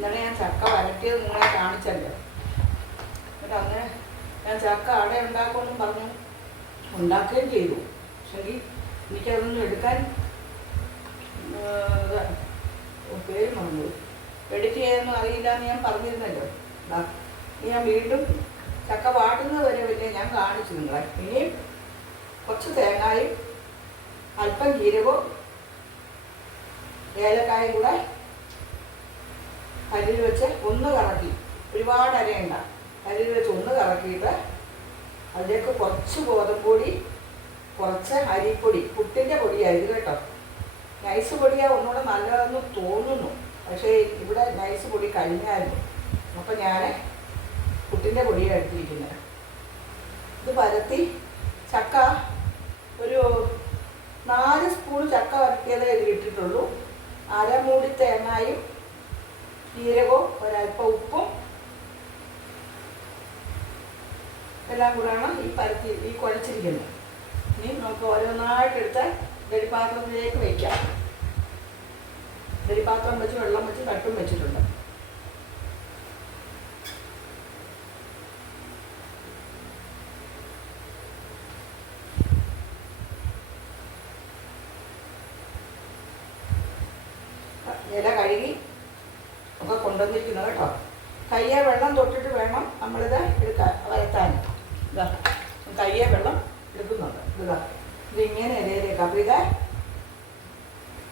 ഇന്നലെ ഞാൻ ചക്ക വരട്ടിയത് നിങ്ങളെ കാണിച്ചല്ലോ. എന്നിട്ട് അങ്ങനെ ഞാൻ ചക്ക അട ഉണ്ടാക്കുമെന്നും പറഞ്ഞു ഉണ്ടാക്കുകയും ചെയ്തു. പക്ഷെങ്കിൽ എനിക്കതൊന്നും എടുക്കാൻ പേര് മറന്നു, എഡിറ്റ് ചെയ്യാനൊന്നും അറിയില്ല എന്ന് ഞാൻ പറഞ്ഞിരുന്നല്ലോ. ഞാൻ വീണ്ടും ചക്ക വാട്ടുന്നത് വരെ വലിയ ഞാൻ കാണിച്ചു നിങ്ങളെ. ഇനിയും കുറച്ച് തേങ്ങായും അല്പം ജീരകവും ഏലക്കായും കൂടെ അരിയിൽ വെച്ച് ഒന്ന് കറക്കി, ഒരുപാട് അരയണ്ട, അരിയിൽ വെച്ച് ഒന്ന് കറക്കിയിട്ട് അതിലേക്ക് കുറച്ച് ഗോതമ്പൊടി, കുറച്ച് അരിപ്പൊടി, പുട്ടിൻ്റെ പൊടിയായത് കേട്ടോ. നൈസ് പൊടിയാണ് ഒന്നുകൂടെ നല്ലതെന്ന് തോന്നുന്നു, പക്ഷേ ഇവിടെ നൈസ് പൊടി കഴിഞ്ഞായിരുന്നു. അപ്പോൾ ഞാൻ പുട്ടിൻ്റെ പൊടിയാണ് എടുത്തിരിക്കുന്നത്. ഇത് പരത്തി ചക്ക ഒരു 4 സ്പൂൺ ചക്ക വരട്ടിയതേ ഇതിലിട്ടിട്ടുള്ളൂ. അരമൂടി തേങ്ങായും ജീരകവും ഒരല്പം ഉപ്പും എല്ലാം കൂടെയാണ് ഈ കുഴച്ചിരിക്കുന്നത്. ഇനി നമുക്ക് ഓരോന്നായിട്ടെടുത്ത് വെളിപ്പാത്രത്തിലേക്ക് വയ്ക്കാം. വെളിപ്പാത്രം വെച്ച് വെള്ളം വെച്ച് തട്ടും വെച്ചിട്ടുണ്ട്. ഇല കഴുകി ഒക്കെ കൊണ്ടുവന്നിരിക്കുന്നത് കേട്ടോ. കയ്യെ വെള്ളം തൊട്ടിട്ട് വേണം നമ്മളിത് എടുക്കാൻ, വരത്താൻ. ഇതാ കയ്യെ വെള്ളം എടുക്കുന്നുണ്ട്. ഇതിങ്ങനെ ഇലയിലേക്ക്. അപ്പോൾ ഇത്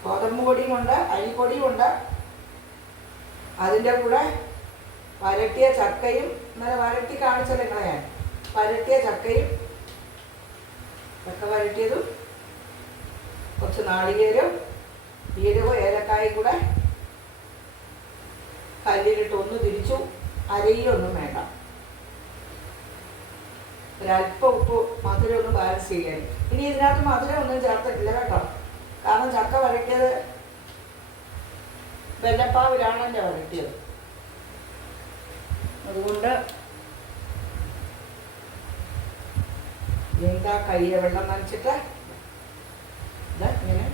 ഗോതമ്പ് പൊടിയും കൊണ്ട് അരിപ്പൊടിയും കൊണ്ട് അതിൻ്റെ കൂടെ വരട്ടിയ ചക്കയും, ഇന്നലെ വരട്ടി കാണിച്ചത് നിങ്ങളെ ഞാൻ, വരട്ടിയ ചക്കയും ചക്ക വരട്ടിയതും കുറച്ച് നാളികേരവും ജീരകവും ഏലക്കായും കൂടെ കല്ലിലിട്ട് ഒന്ന് തിരിച്ചു. അരയൊന്നും വേണ്ട, ഒരല്പം ഉപ്പ്, മധുരം ഒന്ന് ബാലൻസ് ചെയ്യാൻ. ഇനി ഇതിനകത്ത് മധുരം ഒന്നും ചേർത്തിട്ടില്ല കേട്ടോ, കാരണം ചക്ക വരട്ടിയത് വെല്ലപ്പാവിലാണല്ലോ വരട്ടിയത്. അതുകൊണ്ട് എന്താ കയ്യെ വെള്ളം നനച്ചിട്ട് ഇങ്ങനെ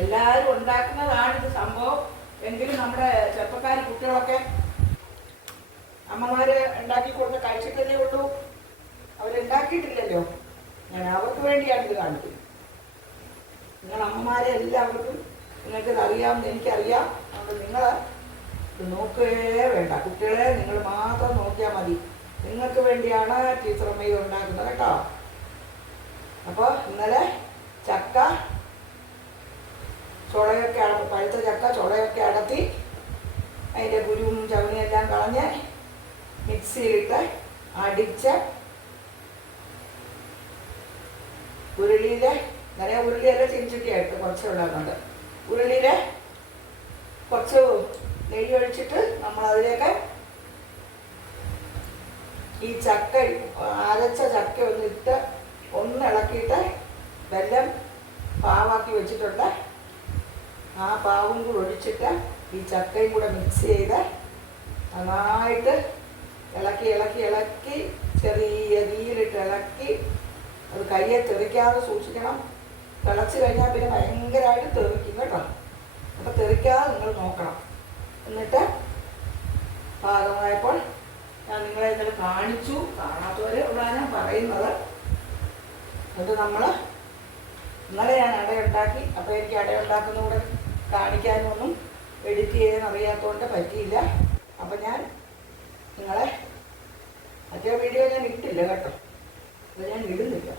എല്ലാവരും ഉണ്ടാക്കുന്നതാണിത് സംഭവം. എങ്കിലും നമ്മുടെ ചെറുപ്പക്കാർ കുട്ടികളൊക്കെ അമ്മമാർ ഉണ്ടാക്കി കൊടുത്ത് കഴിച്ചിട്ടല്ലേ ഉള്ളൂ, അവരുണ്ടാക്കിയിട്ടില്ലല്ലോ. ഞാൻ അവർക്ക് വേണ്ടിയാണ് ഇത് കാണിക്കുന്നത്. നിങ്ങൾ അമ്മമാരെ എല്ലാവർക്കും നിങ്ങൾക്കിത് അറിയാമെന്ന് എനിക്കറിയാം. അതുകൊണ്ട് നിങ്ങൾ ഇത് നോക്കുകയേ വേണ്ട, കുട്ടികളെ നിങ്ങൾ മാത്രം നോക്കിയാൽ മതി. നിങ്ങൾക്ക് വേണ്ടിയാണ് ടീച്ചറമ്മ ഇത് ഉണ്ടാക്കുന്നത് കേട്ടോ. അപ്പോൾ ഇന്നലെ ചക്ക ചുളയൊക്കെ പഴുത്ത ചക്ക ചുളയൊക്കെ അടത്തി അതിൻ്റെ കുരുവും ചവണിയും എല്ലാം കളഞ്ഞ് മിക്സിയിലിട്ട് അടിച്ച് ഉരുളിയിൽ, നിറയെ ഉരുളിയല്ല ചിഞ്ചിട്ടിയായിട്ട് കുറച്ച് ഉണ്ടാകുന്നുണ്ട്. ഉരുളിയിൽ കുറച്ച് നെയ്യ് ഒഴിച്ചിട്ട് നമ്മളതിലേക്ക് ഈ ചക്ക, അരച്ച ചക്ക ഒന്നിട്ട് ഒന്ന് ഇളക്കിയിട്ട് വെല്ലം പാവാക്കി വെച്ചിട്ടുണ്ട്. ആ പാവും കൂടെ ഒഴിച്ചിട്ട് ഈ ചക്കയും കൂടെ മിക്സ് ചെയ്ത് നന്നായിട്ട് ഇളക്കി ഇളക്കി ഇളക്കി ചെറിയ തീയിലിട്ട് ഇളക്കി അത് കയ്യെ തെറിക്കാതെ സൂക്ഷിക്കണം. തിളച്ച് കഴിഞ്ഞാൽ പിന്നെ ഭയങ്കരമായിട്ട് തെറിക്കും കേട്ടോ. അപ്പോൾ തെറിക്കാതെ നിങ്ങൾ നോക്കണം. എന്നിട്ട് പാകമായപ്പോൾ ഞാൻ നിങ്ങളെ ഇന്നലെ കാണിച്ചു, കാണാത്തവർ ഉള്ളതാണ് ഞാൻ പറയുന്നത്. എന്നിട്ട് നമ്മൾ ഇന്നലെ ഞാൻ അടയുണ്ടാക്കി. അപ്പോൾ എനിക്ക് അടയുണ്ടാക്കുന്ന കൂടെ കാണിക്കാനൊന്നും എഡിറ്റ് ചെയ്യാൻ അറിയാത്തതുകൊണ്ട് പറ്റിയില്ല. അപ്പം ഞാൻ നിങ്ങളെ മറ്റേ വീഡിയോ ഞാൻ ഇട്ടില്ല കേട്ടോ, അത് ഞാൻ ഇടുന്നില്ല.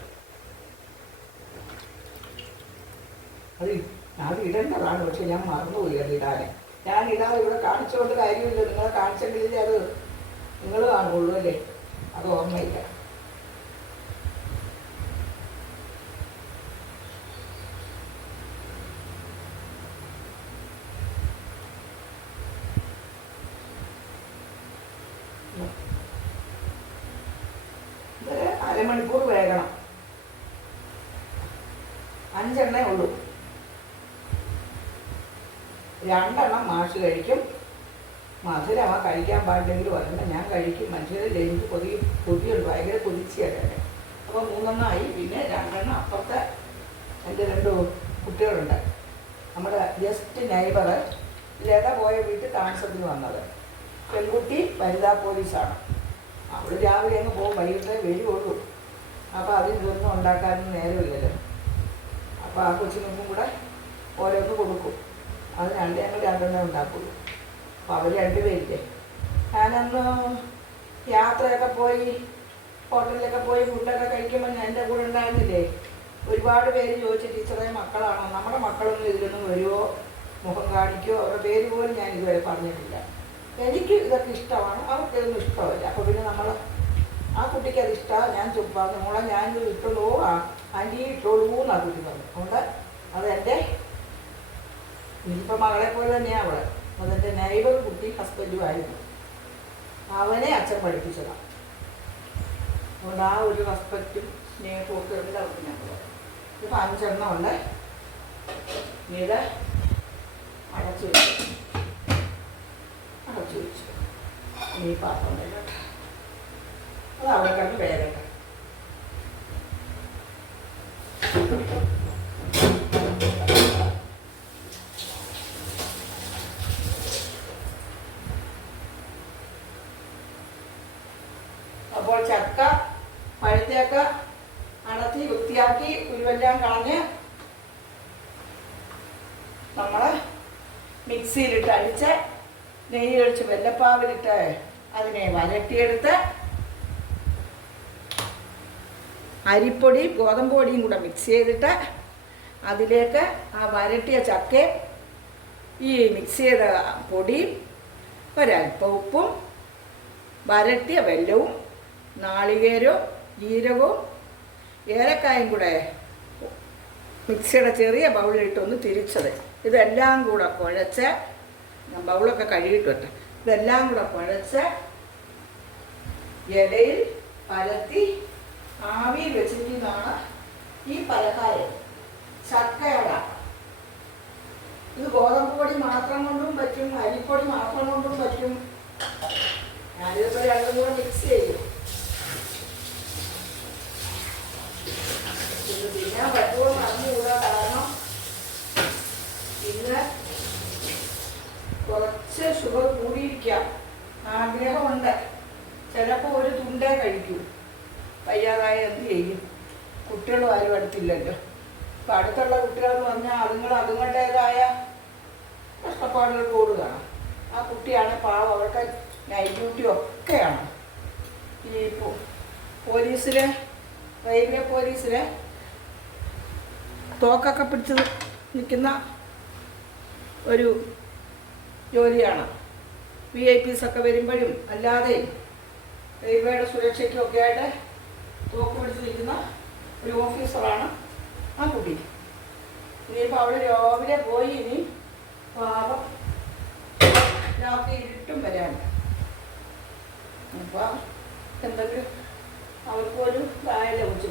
അത് ഇടേണ്ടതാണ്, പക്ഷെ ഞാൻ മറന്നുപോയി അത് ഇടാൻ. ഞാൻ ഇടാതെ ഇവിടെ കാണിച്ചുകൊണ്ട് കാര്യമില്ല. നിങ്ങളെ കാണിച്ചെങ്കിലേ അത് നിങ്ങൾ കാണുള്ളൂ അല്ലേ, അത് ഓർമ്മയില്ല. ഇതൊരു അരമണിക്കൂർ വേകണം. 5 എണ്ണേ ഉള്ളൂ. 2 എണ്ണം മാഷ് കഴിക്കും. മധുരമാ കഴിക്കാൻ പാടില്ലെങ്കിലും വരണം, ഞാൻ കഴിക്കും. മനുഷ്യരിൽ എനിക്ക് കൊതിയുണ്ട്, ഭയങ്കര കൊതിച്ചായിട്ട്. അപ്പോൾ 3 എണ്ണമായി. പിന്നെ 2 എണ്ണം അപ്പുറത്തെ എൻ്റെ 2 കുട്ടികളുണ്ട്, നമ്മുടെ ജസ്റ്റ് നൈബർ ലത പോയ വീട്ടിൽ താമസത്തിന് വന്നത്. പെൺകുട്ടി വനിതാ പോലീസാണ്. അവൾ രാവിലെ അങ്ങ് പോകും, വൈകിട്ടേ വരുള്ളൂ. അപ്പോൾ അതിനൊന്നും ഉണ്ടാക്കാനൊന്നും നേരമില്ലല്ലോ. അപ്പോൾ ആ കൊച്ചിനൊന്നും കൂടെ ഓരോന്ന് കൊടുക്കും. അത് ഞങ്ങൾ രണ്ടെണ്ണം ഉണ്ടാക്കുള്ളൂ. അപ്പോൾ അവർ രണ്ടുപേരില്ലേ. ഞാനന്ന് യാത്രയൊക്കെ പോയി ഹോട്ടലിലൊക്കെ പോയി ഫുഡൊക്കെ കഴിക്കുമ്പോൾ ഞാൻ എൻ്റെ കൂടെ ഉണ്ടായിരുന്നില്ലേ. ഒരുപാട് പേര് ചോദിച്ചു, ടീച്ചറെ മക്കളാണോ? നമ്മുടെ മക്കളൊന്നും ഇതിലൊന്നും വരുമോ, മുഖം കാണിക്കുമോ, അവരുടെ പേര് പോലും ഞാൻ ഇതുവരെ പറഞ്ഞിട്ടില്ല. എനിക്ക് ഇതൊക്കെ ഇഷ്ടമാണ്, അവർക്ക് ഇതൊന്നും ഇഷ്ടമല്ല. അപ്പോൾ പിന്നെ നമ്മൾ ആ കുട്ടിക്ക് അത് ഇഷ്ടമാണ്. ഞാൻ പറഞ്ഞു, മോളെ ഞാനിത് ഇട്ടുള്ളൂ, ആൻറ്റി ഇട്ടുള്ളൂ എന്നാണ് കുട്ടി പറഞ്ഞു. അതുകൊണ്ട് അതെൻ്റെ ഇനിയിപ്പോൾ മകളെ പോലെ തന്നെയാണ് അവൾ. അതെൻ്റെ നൈബർ കുട്ടി ഹസ്ബൻഡുമായിരുന്നു. അവനെ അച്ഛൻ പഠിപ്പിച്ചതാണ്. അതുകൊണ്ട് ആ ഒരു റെസ്പെക്റ്റും സ്നേഹവും ഒക്കെ എല്ലാവർക്കും ഞങ്ങൾ. ഇപ്പോൾ 5 എണ്ണം ഉണ്ട്. ഇത് അടച്ചു വെച്ചു, അടച്ചു വെച്ചു. ഇനി പാത്രം കേട്ടോ, അത് അവിടെ കണ്ട് വേഗം. അപ്പോൾ ചക്ക പഴുത്തേക്ക അടത്തി വൃത്തിയാക്കി കുരുവെല്ലാം കളഞ്ഞ് നമ്മൾ മിക്സിയിലിട്ട് അടിച്ച് നെയ്യൊഴിച്ച് വെല്ലപ്പാവിലിട്ട് അതിനെ വരട്ടിയെടുത്ത് അരിപ്പൊടി ഗോതമ്പ് പൊടിയും കൂടെ മിക്സ് ചെയ്തിട്ട് അതിലേക്ക് ആ വരട്ടിയ ചക്ക, ഈ മിക്സ് ചെയ്ത പൊടിയും ഒരൽപ്പം ഉപ്പും വരട്ടിയ വെല്ലവും നാളികേരവും ജീരകവും ഏലക്കായും കൂടെ മിക്സിയുടെ ചെറിയ ബൗളിലിട്ടൊന്ന് തിരിച്ചത്, ഇതെല്ലാം കൂടെ കുഴച്ച്, ബൗളൊക്കെ കഴുകിയിട്ട് വെട്ടെ, ഇതെല്ലാം കൂടെ കുഴച്ച് ഇലയിൽ പരത്തി ആവിയിൽ വെച്ചിരിക്കുന്നതാണ് ഈ പലഹാരം ചക്കയട. ഇത് ഗോതമ്പ് പൊടി മാത്രം കൊണ്ടും പറ്റും, അരിപ്പൊടി മാത്രം കൊണ്ടും പറ്റും. ഞാനിതിപ്പോൾ രണ്ടും കൂടെ മിക്സ് ചെയ്യും. ഇത് തിന്നാൻ പറ്റുമോ അറിഞ്ഞുകൂടാ, കാരണം ഇന്ന് കുറച്ച് ഷുഗർ കൂടിയിരിക്കാം. ആഗ്രഹമുണ്ട്, ചിലപ്പോൾ ഒരു തുണ്ടേ കഴിക്കൂ. വയ്യാതായ എന്ത് ചെയ്യും? കുട്ടികളും ആരും അടുത്തില്ലല്ലോ. ഇപ്പം അടുത്തുള്ള കുട്ടികളെന്ന് പറഞ്ഞാൽ അതുങ്ങളുടേതായ കഷ്ടപ്പാടുകൾ കൂടുകയാണ്. ആ കുട്ടിയാണ് പാവം, അവർക്ക് നൈറ്റ് ഡ്യൂട്ടി ഒക്കെയാണ്. ഈ പോലീസിൽ, റെയിൽവേ പോലീസിൽ തോക്കൊക്കെ പിടിച്ച് നിൽക്കുന്ന ഒരു ജോലിയാണ്. VIP ഒക്കെ വരുമ്പോഴും അല്ലാതെയും റെയിൽവേയുടെ സുരക്ഷയ്ക്കൊക്കെ ആയിട്ട് തോക്ക് പിടിച്ച് നിൽക്കുന്ന ഒരു ഓഫീസറാണ് ആ കുട്ടി. ഇനിയിപ്പോൾ അവിടെ രാവിലെ പോയി, ഇനി പാപം രാത്രി ഇരുട്ടും വരാൻ. അപ്പം എന്തെങ്കിലും അവർക്കൊരു കായല കുടിച്ചു.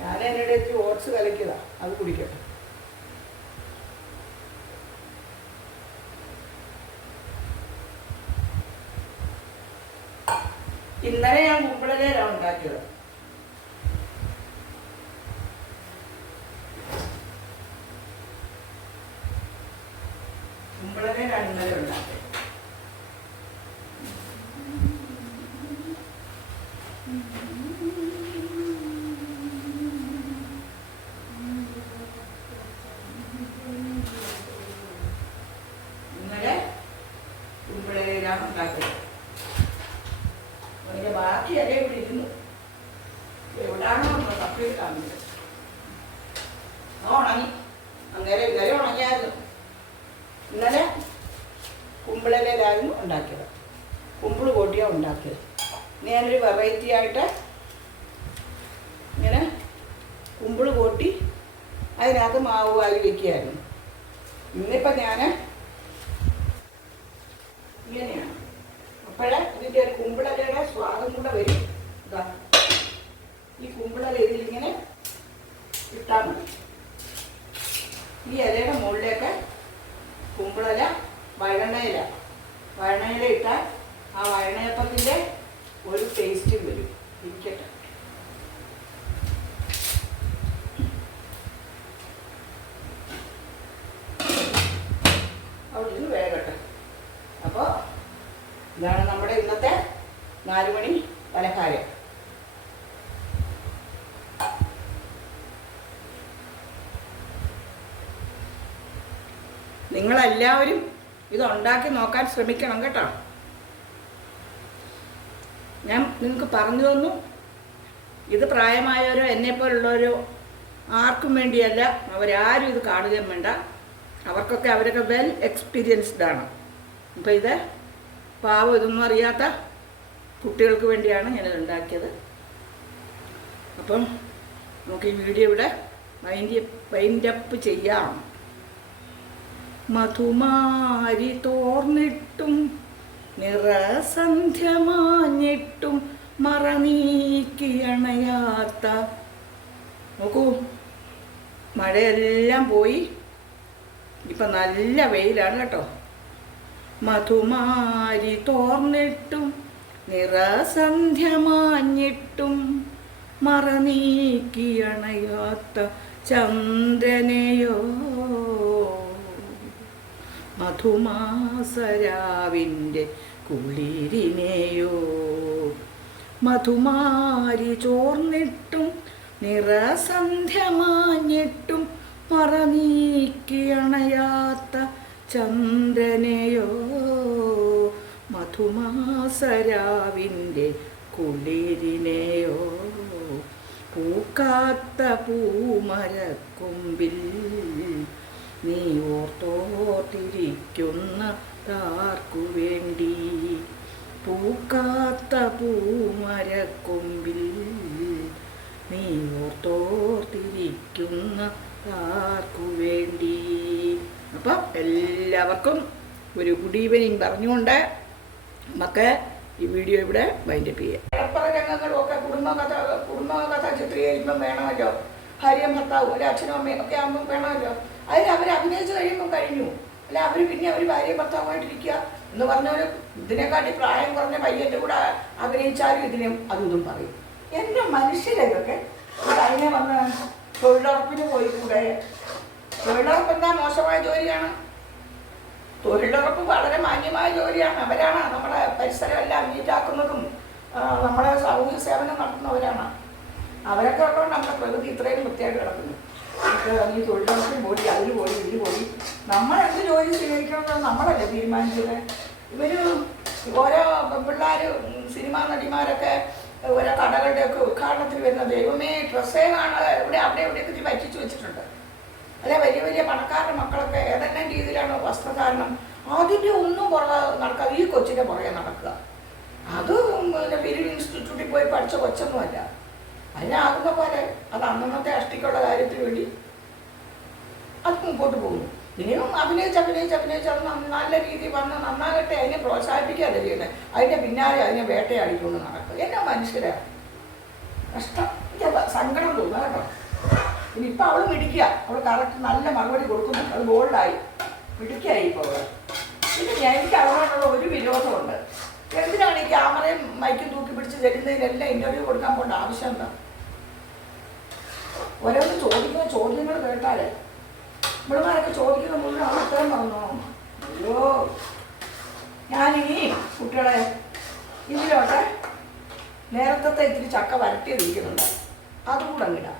ഞാൻ എന്നോട് ഇത്തിരി ഓട്സ് കലക്കിയതാ, അത് കുടിക്കട്ടെ. ഇന്നലെ ഞാൻ കുമ്പളയിലാണ് ഉണ്ടാക്കിയത്. കുമ്പളയിലാണ് ഇന്നലെ ഉണ്ടാക്കിയത്. ഇന്നലെ കുമ്പളയിലാണ് ഉണ്ടാക്കിയത്. അതിൻ്റെ ബാക്കി അല്ലേ ഇവിടെ ഇരുന്നു. എവിടാണോ തപ്പി കാണുന്നത്. ഉണങ്ങി, അന്നേരം ഇന്നലെ ഉണങ്ങിയായിരുന്നു. ഇന്നലെ കുമ്പിളിലായിരുന്നു ഉണ്ടാക്കിയത്. കുമ്പിൾ കൂട്ടിയാണ് ഉണ്ടാക്കിയത്. ഞാനൊരു വെറൈറ്റി ആയിട്ട് ഇങ്ങനെ കുമ്പിൾ കൂട്ടി അതിനകത്ത് മാവ് വാരി വയ്ക്കുകയായിരുന്നു. ഇന്നിപ്പം ഞാൻ ഇങ്ങനെയാണ്. അപ്പോഴേ ഇതിൻ്റെ ഒരു കുമ്പിളലയുടെ സ്വാദം കൂടെ വരും. ഇതാ ഈ കുമ്പിളല ഇതിലിങ്ങനെ ഇട്ടാൽ മതി. ഈ ഇലയുടെ മുകളിലേക്ക് കുമ്പിളല വഴണയില ഇട്ടാൽ ആ വഴണയപ്പത്തിൻ്റെ ഒരു ടേസ്റ്റും വരും. ഇരിക്കട്ടെ. 4 മണി പലഹാരം. നിങ്ങളെല്ലാവരും ഇതുണ്ടാക്കി നോക്കാൻ ശ്രമിക്കണം കേട്ടോ. ഞാൻ നിങ്ങൾക്ക് പറഞ്ഞു തന്നു. ഇത് പ്രായമായവരോ എന്നെപ്പോലുള്ളവരോ ആർക്കും വേണ്ടിയല്ല. അവരാരും ഇത് കാണുകയും വേണ്ട. അവരൊക്കെ വെൽ എക്സ്പീരിയൻസ്ഡ് ആണ്. അപ്പോൾ ഇത് പാവം ഇതൊന്നും അറിയാത്ത കുട്ടികൾക്ക് വേണ്ടിയാണ് ഞാനിത് ഉണ്ടാക്കിയത്. അപ്പം നമുക്ക് ഈ വീഡിയോ ഇവിടെ വൈൻഡപ്പ് ചെയ്യാം. മധുമാരി തോർന്നിട്ടും നിറസന്ധ്യമാഞ്ഞിട്ടും മറനീക്കിയണയാത്ത. നോക്കൂ, മഴയെല്ലാം പോയി, ഇപ്പം നല്ല വെയിലാണ് കേട്ടോ. മധുമാരി തോർന്നിട്ടും നിറസന്ധ്യമാഞ്ഞിട്ടും മറനീക്കിയണയാത്ത ചന്ദ്രനെയോ മധുമാസരാവിൻ്റെ കുളിരിനെയോ. മധുമാരി ചോർന്നിട്ടും നിറസന്ധ്യമാഞ്ഞിട്ടും മറനീക്കിയണയാത്ത ചന്ദ്രനെയോ മധുമാസരാവിൻ്റെ കുളിരിനെയോ. പൂക്കാത്ത പൂമരക്കൊമ്പിൽ നീ ഓർത്തോർത്തിരിക്കുന്നതാർക്കു വേണ്ടി. പൂക്കാത്ത പൂമരക്കൊമ്പിൽ നീ ഓർത്തോർത്തിരിക്കുന്നതാർക്കു വേണ്ടി. അപ്പം എല്ലാവർക്കും ഒരു ഗുഡ് ഈവനിങ് പറഞ്ഞുകൊണ്ട് നമുക്ക് ഈ വീഡിയോ ഇവിടെ വൈൻഡപ്പ് ചെയ്യാം. രംഗങ്ങളും ഒക്കെ കുടുംബകഥ ചിത്രീകരിക്കുമ്പം വേണമല്ലോ. ഭാര്യയും ഭർത്താവും അല്ലെ അച്ഛനും അമ്മയും ഒക്കെ ആകുമ്പം വേണമല്ലോ. അതിൽ അവർ അഭിനയിച്ച് കഴിയുമ്പം കഴിഞ്ഞു. അല്ല അവർ ഭാര്യയും ഭർത്താവുമായിട്ടിരിക്കുക എന്ന് പറഞ്ഞവർ ഇതിനെക്കാട്ടി പ്രായം കുറഞ്ഞ പയ്യൻ്റെ കൂടെ അഭിനയിച്ചാലും ഇതിനും അതും പറയും. എൻ്റെ മനുഷ്യരൊക്കെ അതിനെ വന്ന് തൊഴിലുറപ്പിന് പോയി കൂടെ. തൊഴിലുറപ്പ് എന്താ മോശമായ ജോലിയാണ്? തൊഴിലുറപ്പ് വളരെ മാന്യമായ ജോലിയാണ്. അവരാണ് നമ്മുടെ പരിസരം എല്ലാം നീറ്റാക്കുന്നതും നമ്മളെ സാമൂഹ്യ സേവനം നടത്തുന്നവരാണ്. അവരൊക്കെ ഉള്ളതുകൊണ്ട് നമ്മുടെ പ്രകൃതി ഇത്രയും വൃത്തിയായിട്ട് കിടക്കുന്നു. ഈ തൊഴിലുറപ്പിന് പോയി അതിൽ പോയി ഇതിൽ പോയി നമ്മളെന്ത് ജോലി സ്വീകരിക്കണമെന്ന് നമ്മളല്ലേ തീരുമാനിച്ചത്. ഇവർ ഓരോ പിള്ളേർ സിനിമാ നടിമാരൊക്കെ ഓരോ കടകളുടെയൊക്കെ ഉദ്ഘാടനത്തിൽ വരുന്ന ദൈവമേ ഡ്രസ്സേ കാണാൻ അവിടെ എവിടെയൊക്കെ വച്ചിച്ച് വെച്ചിട്ടുണ്ട്. അല്ലെ വലിയ വലിയ പണക്കാരുടെ മക്കളൊക്കെ ഏതെല്ലാം രീതിയിലാണ് വസ്ത്രധാരണം. അതിൻ്റെ ഒന്നും പുറകെ നടക്കുക. ഈ കൊച്ചിൻ്റെ പുറകെ നടക്കുക. അത് പിന്നെ ഫിലിം ഇൻസ്റ്റിറ്റ്യൂട്ടിൽ പോയി പഠിച്ച കൊച്ചൊന്നുമല്ല. അതിനാകുന്ന പോലെ അത് അന്നത്തെ അഷ്ടിക്കുള്ള കാര്യത്തിന് വേണ്ടി അത് മുമ്പോട്ട് പോകുന്നു. ഇനിയും അഭിനയിച്ച് അത് നല്ല രീതിയിൽ വന്ന് നന്നാകട്ടെ. അതിനെ പ്രോത്സാഹിപ്പിക്കുകയല്ല ചെയ്യണേ. അതിൻ്റെ പിന്നാലെ അതിനെ വേട്ടയാടിക്കൊണ്ട് നടക്കുക. എന്നാ മനുഷ്യരെ കഷ്ടം. സങ്കടം തോന്നുക കേട്ടോ. ഇനിയിപ്പോൾ അവൾ മിടിക്കുക. അവൾ കറക്റ്റ് നല്ല മറുപടി കൊടുക്കുന്നു. അത് ബോൾഡായി മിടിക്കായി ഇപ്പോൾ അവൾ. പിന്നെ എനിക്ക് അവളോടുള്ള ഒരു വിരോധമുണ്ട്. എന്തിനാണ് ഈ ക്യാമറയും മൈക്കും തൂക്കി പിടിച്ച് ചെല്ലുന്നതിനെല്ലാം ഇൻ്റർവ്യൂ കൊടുക്കാൻ പോകേണ്ട ആവശ്യം എന്താ? ഓരോന്ന് ചോദിക്കുന്ന ചോദ്യങ്ങൾ കേട്ടാലേ ഇവിടുമാരൊക്കെ ചോദിക്കുന്ന മുഴുവൻ അവൾ ഉത്തരം പറഞ്ഞോണം. അയ്യോ, ഞാനിനി കുട്ടികളെ ഇതിലോട്ടെ നേരത്തെ ഇത്തിരി ചക്ക വരട്ടിയതിരിക്കുന്നുണ്ട്. അതും കൂടെ അങ്ങിടാം.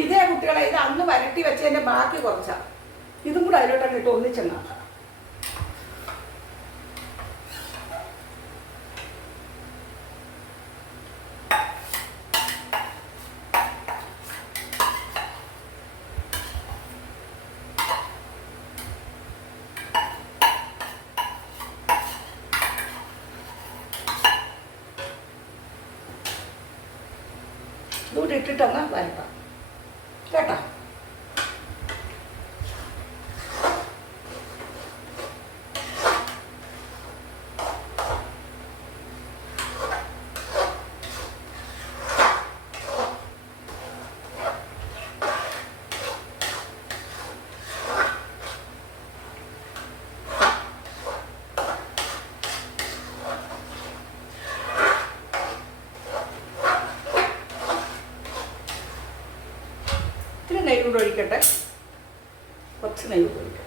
ഇതേ കുട്ടികളെ ഇത് അന്ന് വരട്ടി വെച്ചതിൻ്റെ ബാക്കി കുറച്ചാ. ഇതും കൂടെ അതിലോട്ടൊക്കെ ഇട്ട് ഒന്നിച്ചെന്നാക്കാം. ഇതുകൂടെ ഇട്ടിട്ടങ്ങ് വരട്ടാം കേട്ടോ. കൂടെ ഒഴിക്കട്ടെ, കുറച്ച് നെയ്യ് കൂടെ ഒഴിക്കട്ടെ.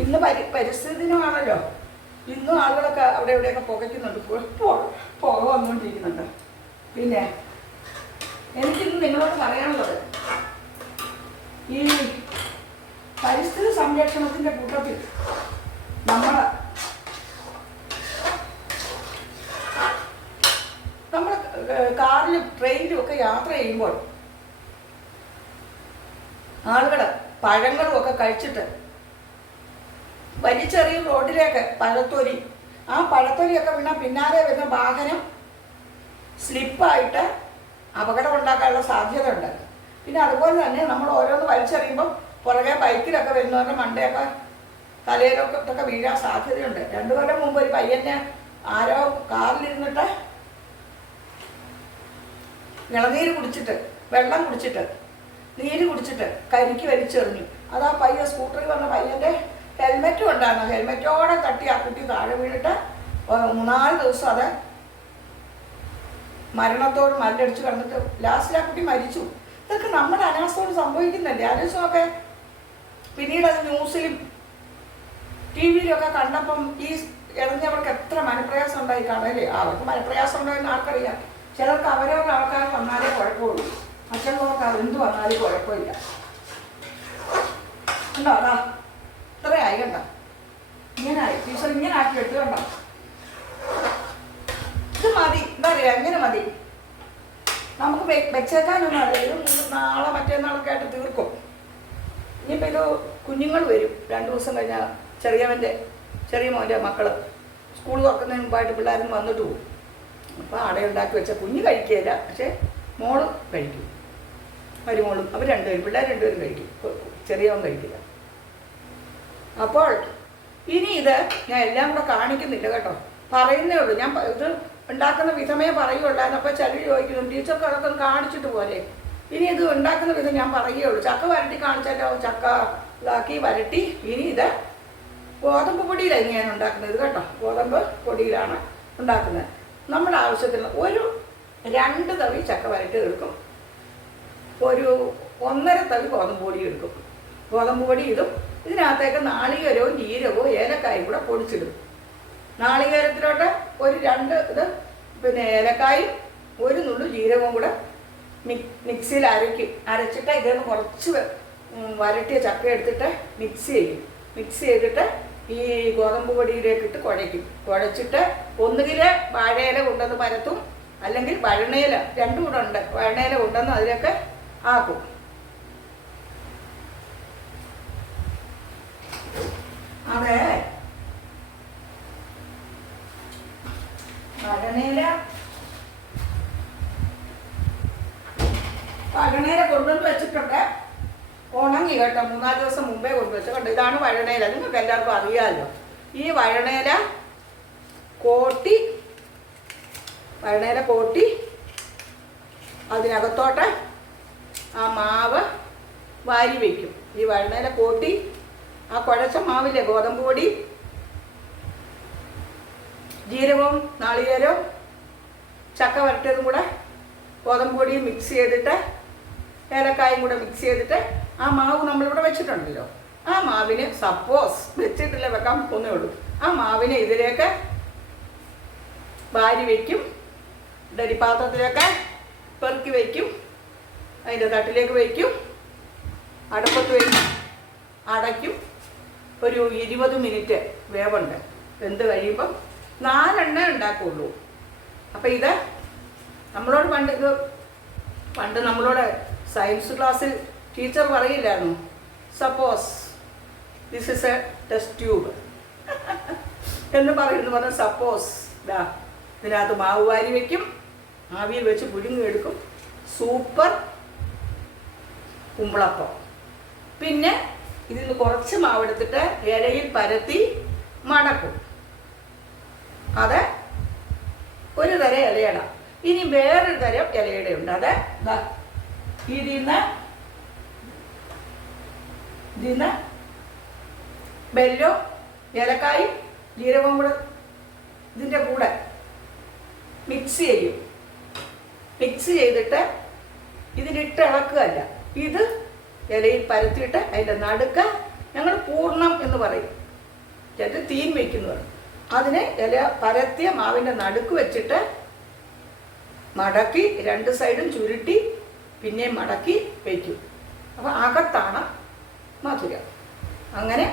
ഇന്ന് പരിസ്ഥിതി ദിനമാണല്ലോ. ഇന്നും ആളുകളൊക്കെ അവിടെ എവിടെയൊക്കെ പുകയ്ക്കുന്നുണ്ട്, പുക വന്നുകൊണ്ടിരിക്കുന്നുണ്ട്. പിന്നെ എനിക്കിന്ന് നിങ്ങളോട് പറയാനുള്ളത്, ഈ പരിസ്ഥിതി സംരക്ഷണത്തിൻ്റെ കൂട്ടത്തിൽ നമ്മൾ കാറിലും ട്രെയിനിലും ഒക്കെ യാത്ര ചെയ്യുമ്പോൾ ആളുകൾ പഴങ്ങളും ഒക്കെ കഴിച്ചിട്ട് വലിച്ചെറിയും റോഡിലേക്ക് പഴത്തൊലി. ആ പഴത്തൊലിയൊക്കെ പിന്നാലെ വരുന്ന വാഹനം സ്ലിപ്പായിട്ട് അപകടം ഉണ്ടാക്കാനുള്ള സാധ്യത ഉണ്ട്. പിന്നെ അതുപോലെ തന്നെ നമ്മൾ ഓരോന്ന് വലിച്ചെറിയുമ്പം പുറകെ ബൈക്കിലൊക്കെ വരുന്നവരുടെ മണ്ടയൊക്കെ തലയിലൊക്കെ വീഴാൻ സാധ്യതയുണ്ട്. 2 കൊല്ലം മുമ്പ് ഒരു പയ്യനെ ആരോ കാറിലിരുന്നിട്ട് ഇളനീര് കുടിച്ചിട്ട്, വെള്ളം കുടിച്ചിട്ട്, നീര് കുടിച്ചിട്ട് കരിക്ക് വലിച്ചെറിഞ്ഞു. അത് ആ പയ്യൻ സ്കൂട്ടറിൽ വന്ന പയ്യൻ്റെ ഹെൽമെറ്റും ഉണ്ടായിരുന്നു. ഹെൽമെറ്റോടെ തട്ടി ആ കുട്ടി താഴെ വീണിട്ട് 3-4 ദിവസം അത് മരണത്തോട് മല്ലടിച്ച് കിടന്നിട്ട് ലാസ്റ്റിൽ ആ കുട്ടി മരിച്ചു. ഇതൊക്കെ നമ്മുടെ അനാസ്ഥയോട് സംഭവിക്കുന്നില്ലേ? ആലോചിച്ചൊക്കെ. പിന്നീട് അത് ന്യൂസിലും TV-യിലും ഒക്കെ കണ്ടപ്പം ഈ ഇറങ്ങിയവർക്ക് എത്ര മനപ്രയാസം ഉണ്ടായി കാണല്ലേ. അവർക്ക് മനപ്രയാസം ഉണ്ടോയെന്ന് ആർക്കറിയാം. ചിലർക്ക് അവരവരുടെ ആൾക്കാർ വന്നാലേ കുഴപ്പമുള്ളൂ, മറ്റുള്ളവർക്ക് എന്ത് വന്നാലും കുഴപ്പമില്ല. ഉണ്ടോ? അതാ ഇത്രയായി കണ്ടോ, ഇങ്ങനായി ടീച്ചർ ഇങ്ങനെ ആക്കി എടുത്ത് കണ്ടോ. ഇത് മതി, എന്താ പറയുക, ഇങ്ങനെ മതി. നമുക്ക് വെച്ചേക്കാനൊന്നും അറിയില്ല. ഇത് നാളെ മറ്റന്നാളൊക്കെ ആയിട്ട് തീർക്കും. ഇനിയിപ്പോൾ ഇത് കുഞ്ഞുങ്ങൾ വരും 2 ദിവസം കഴിഞ്ഞാൽ. ചെറിയ മോൻ്റെ മക്കൾ സ്കൂൾ തുറക്കുന്നതിന് മുമ്പായിട്ട് പിള്ളേരും വന്നിട്ട് പോകും. അപ്പോൾ അടയുണ്ടാക്കി വെച്ച കുഞ്ഞ് കഴിക്കുകയില്ല, പക്ഷേ മോള് കഴിക്കും, മരുമോളും. അവർ 2 പേരും, പിള്ളേർ 2 പേരും കഴിക്കും, ചെറിയവൻ കഴിക്കില്ല. അപ്പോൾ ഇനി ഇത് ഞാൻ എല്ലാം കൂടെ കാണിക്കുന്നില്ല കേട്ടോ, പറയുന്നേ ഉള്ളൂ. ഞാൻ ഇത് ഉണ്ടാക്കുന്ന വിധമേ പറയുള്ളായിരുന്നു. അപ്പോൾ ചിലർ ചോദിക്കുന്നു, ടീച്ചർക്ക് അതൊക്കെ കാണിച്ചിട്ട് പോലെ. ഇനി ഇത് ഉണ്ടാക്കുന്ന വിധം ഞാൻ പറയുകയുള്ളൂ. ചക്ക വരട്ടി കാണിച്ചാലോ? ചക്ക ഇതാക്കി വരട്ടി. ഇനി ഇത് ഗോതമ്പ് പൊടിയിലാണ് ഞാൻ ഉണ്ടാക്കുന്നത് കേട്ടോ, ഗോതമ്പ് പൊടിയിലാണ് ഉണ്ടാക്കുന്നത്. നമ്മുടെ ആവശ്യത്തിന് ഒരു 2 തവി ചക്ക വരട്ടി എടുക്കും, ഒരു 1.5 തവി ഗോതമ്പ് പൊടി എടുക്കും. ഗോതമ്പ് പൊടി ഇതും ഇതിനകത്തേക്ക് നാളികേരവും ജീരകവും ഏലക്കായും കൂടെ പൊടിച്ചിടും. നാളികേരത്തിലോട്ട് ഒരു 2 ഇത് പിന്നെ ഏലക്കായും 1 നുള്ളു ജീരകവും കൂടെ മിക്സിയിൽ അരച്ചിട്ട് ഇതിൽ കുറച്ച് വരട്ടിയ ചക്ക എടുത്തിട്ട് മിക്സ് ചെയ്തിട്ട് ഈ ഗോതമ്പ് പൊടിയിലേക്കിട്ട് കുഴച്ചിട്ട് ഒന്നുകിൽ വാഴയില കൊണ്ടുവന്ന് പരത്തും, അല്ലെങ്കിൽ വഴണയില, 2 കൂടെ ഉണ്ട്. വഴണയില കൊണ്ടുവന്ന് അതിലൊക്കെ ആക്കും. അതെ, വഴണയില കൊണ്ടുവന്ന് വെച്ചിട്ടുണ്ട്. ഉണങ്ങി കേട്ടോ, 3-4 ദിവസം മുമ്പേ കൊണ്ടുവച്ചിട്ടുണ്ട്. ഇതാണ് വഴണയില, നിങ്ങൾക്ക് എല്ലാവർക്കും അറിയാമല്ലോ. ഈ വഴണയില കോട്ടി അതിനകത്തോട്ട് ആ മാവ് വാരി വയ്ക്കും. ഈ വഴണയില കോട്ടി ആ കുഴച്ച മാവില്ലേ, ഗോതമ്പ് പൊടി, ജീരകവും നാളികേരവും ചക്ക വരട്ടിയതും കൂടെ ഗോതമ്പ് പൊടിയും മിക്സ് ചെയ്തിട്ട് ഏലക്കായും കൂടെ മിക്സ് ചെയ്തിട്ട് ആ മാവ് നമ്മളിവിടെ വെച്ചിട്ടുണ്ടല്ലോ, ആ മാവിന് സപ്പോസ് വെച്ചിട്ടില്ല, വെക്കാൻ പോകുന്നേ ഉള്ളൂ. ആ മാവിനെ ഇതിലേക്ക് വാരി വയ്ക്കും, ഡരിപാത്രത്തിലേക്ക് പെറുക്കി വയ്ക്കും, അതിൻ്റെ തട്ടിലേക്ക് വയ്ക്കും, അടുപ്പത്ത് വയ്ക്കും, അടയ്ക്കും. ഒരു 20 മിനിറ്റ് വേവുണ്ട്. വെന്ത് കഴിയുമ്പം 4 എണ്ണ ഉണ്ടാക്കുള്ളൂ. അപ്പം ഇത് നമ്മളോട് പണ്ട് നമ്മളോട് സയൻസ് ക്ലാസ്സിൽ ടീച്ചർ പറയില്ലായിരുന്നു, suppose this is a test tube എന്ന് പറഞ്ഞ സപ്പോസ് ഇതാ ഇതിനകത്ത് മാവ് വാരി വയ്ക്കും, ആവിയിൽ വെച്ച് പുഴുങ്ങി എടുക്കും. സൂപ്പർ കുമ്പിളപ്പം. പിന്നെ ഇതിൽ നിന്ന് കുറച്ച് മാവെടുത്തിട്ട് ഇലയിൽ പരത്തി മടക്കും. അത് ഒരു തരം ഇലയട. ഇനി വേറൊരു തരം ഇലയുടെ ഉണ്ട്. അത് ഇതിന്ന് ബെല്ലും ഏലക്കായും ജീരകവും കൂടെ ഇതിൻ്റെ കൂടെ മിക്സ് ചെയ്യും. മിക്സ് ചെയ്തിട്ട് ഇതിലിട്ട് ഇളക്കുകയല്ല, ഇത് ഇലയിൽ പരത്തിയിട്ട് അതിൻ്റെ നടുക്ക് ഞങ്ങൾ പൂർണ്ണം എന്ന് പറയും, ചിലർ തീൻ വയ്ക്കുന്നത്. അതിനെ ഇല പരത്തിയ മാവിൻ്റെ നടുക്ക് വെച്ചിട്ട് മടക്കി 2 സൈഡും ചുരുട്ടി പിന്നെയും മടക്കി വയ്ക്കും. അപ്പോൾ അകത്താണ് മധുരം. അങ്ങനെ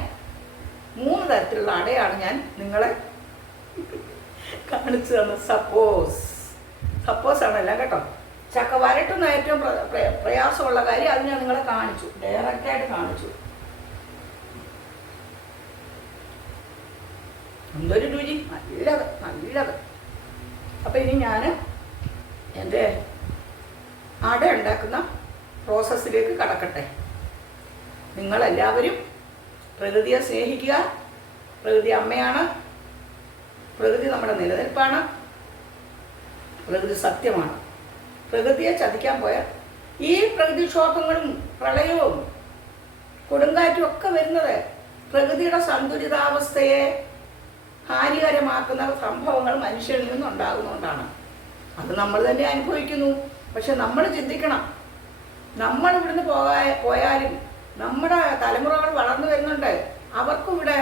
3 തരത്തിലുള്ള അടയാണ് ഞാൻ നിങ്ങളെ കാണിച്ചു തന്നത്. സപ്പോസ് ആണല്ല കേട്ടോ. ചക്ക വരട്ടുന്ന ഏറ്റവും പ്രയാസമുള്ള കാര്യം, അത് ഞാൻ നിങ്ങളെ കാണിച്ചു, ഡയറക്റ്റായിട്ട് കാണിച്ചു. എന്തൊരു രുചി, നല്ലത്. അപ്പം ഇനി ഞാൻ എൻ്റെ അട ഉണ്ടാക്കുന്ന പ്രോസസ്സിലേക്ക് കടക്കട്ടെ. നിങ്ങളെല്ലാവരും പ്രകൃതിയെ സ്നേഹിക്കുക. പ്രകൃതി അമ്മയാണ്, പ്രകൃതി നമ്മുടെ നിലനിൽപ്പാണ്, പ്രകൃതി സത്യമാണ്. പ്രകൃതിയെ ചതിക്കാൻ പോയാൽ ഈ പ്രകൃതിക്ഷോഭങ്ങളും പ്രളയവും കൊടുങ്കാറ്റും ഒക്കെ വരുന്നത് പ്രകൃതിയുടെ സന്തുലിതാവസ്ഥയെ ഹാനികരമാക്കുന്ന സംഭവങ്ങൾ മനുഷ്യരിൽ നിന്നുണ്ടാകുന്നതുകൊണ്ടാണ്. അത് നമ്മൾ തന്നെ അനുഭവിക്കുന്നു. പക്ഷെ നമ്മൾ ചിന്തിക്കണം, നമ്മൾ ഇവിടുന്ന് പോയാലും നമ്മുടെ തലമുറകൾ വളർന്നു വരുന്നുണ്ട്, അവർക്കും ഇവിടെ